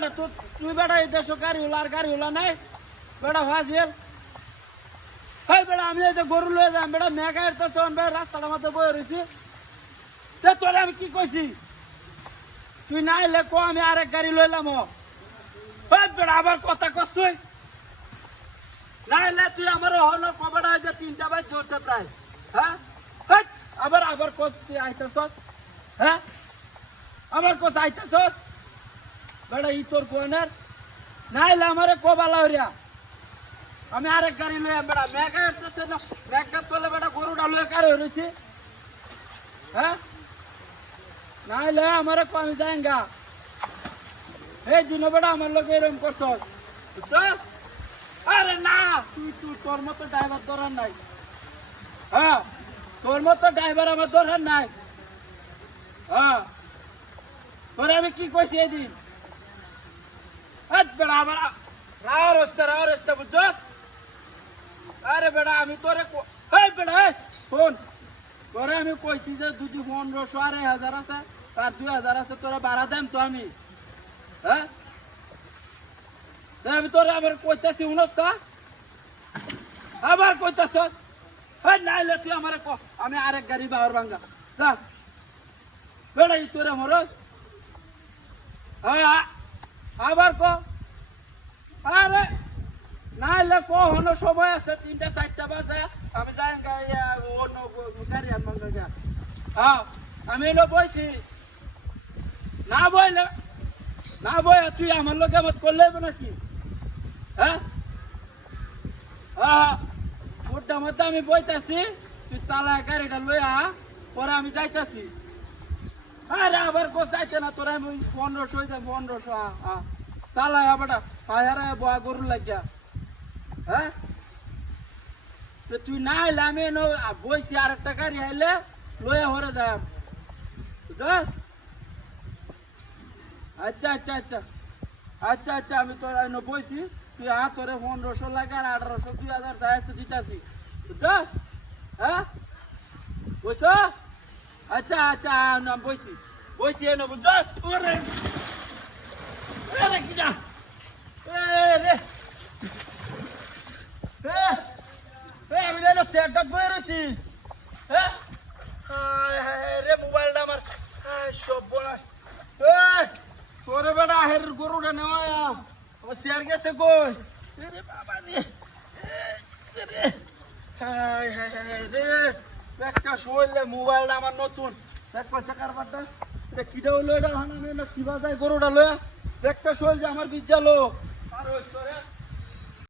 বেটা তুই বেটা এই দেশ গাড়ি হলো নাই বেটা ফাজিল হাই বেটা আমি এই যে গরু লয়ে যাম বেটা মেঘা এরতেছে রাস্তাটার মধ্যে বয়ে রয়েছি তোরে আমি কি কইছি তুই না এলে কো আমি আরেক গাড়ি লইলাম বেটা আবার কথা কস তুই না এলে তুই আমার হলো কবেটা যে 3টা বাজ জোরছে প্রায় হ্যাঁ আবার কস তুই আইতেছস হ্যাঁ আমার কোচ আইতেছস বেটা ই তোর কোনের না এলে আমারে কবালা হইয়া আমি আরেক গাড়ি লইয়া বেটা মেঘা এরতেছে না মেঘা তোলে বেটা গরুটা লয়ে কারে হইছি হ্যাঁ না এলে আমারে কমি যায়গা এই দিন বেটা আমার লোক এরকম করছস বুঝছস আরে না তুই তোর মতো ড্রাইভার দরকার নাই হ্যাঁ তোর মতো ড্রাইভার আমার দরকার নাই হ্যাঁ তোরে আমি কি কইছি এদিন বেটা আমার রাও রাস্তা বুঝছস আরে বেটা আমি তোরে বেটা ফোন তোরে আমি কইছি যে 1500 আর 1000 আছে আর 2000 আছে তোরে ভাড়া দেম তো আমি হ্যাঁ আমি তোরে আবার কইতাছি উনস্তা আবার কইতাছস নাইলে তুই আমার আমি আরেক গাড়ি বাহর ভাঙ্গা যা বেটা ই তোরে মর আবার ক আরে নাইলে কখনো সময় আছে 3টা 4টা বাজে আমি যাই অন্য গাড়ি আনবাং গা হ্যাঁ আমি এলো বইছি না বইলে না বই তুই আমার লোকে মত করলে নাকি হ্যাঁ ওটা মধ্যে আমি বইতাছি তুই চালা গাড়িটা লইয়া পরে আমি যাইতাছি আরে আবার কোচ যাইতে না তোরা আমি 1500 দেব 1500 চালা বেটা পাহারা বয়া গরু লাগিয়া হ্যাঁ তুই না আইলে আমি বইছি আরেকটা গাড়ি আইলে লইয়া হরে যাই বুঝছ আচ্ছা আমি তোর বইছি তুই তোরে 1500 লাগে আর 1800 2000 যাই দিতাছি বুঝছ হ্যাঁ বুঝছ আচ্ছা না বইছি এনে বুঝছ ওরে কি যা রে আমি না সেটটা বই রইছি হ্যাঁ রে মোবাইলটা আমার সব বড় তোরে বেটা হের গরুটা নেওয়া ও শেয়ার গেছে কই রে বাবা রে রে একটা শোলে মোবাইলটা আমার নতুন দেখ চাকার বাটটা এটা কিটা হইলো এটা হানা না কিবা যায় গরুটা লয়া একটা শোল যে আমার বিজ্জালো আর ওই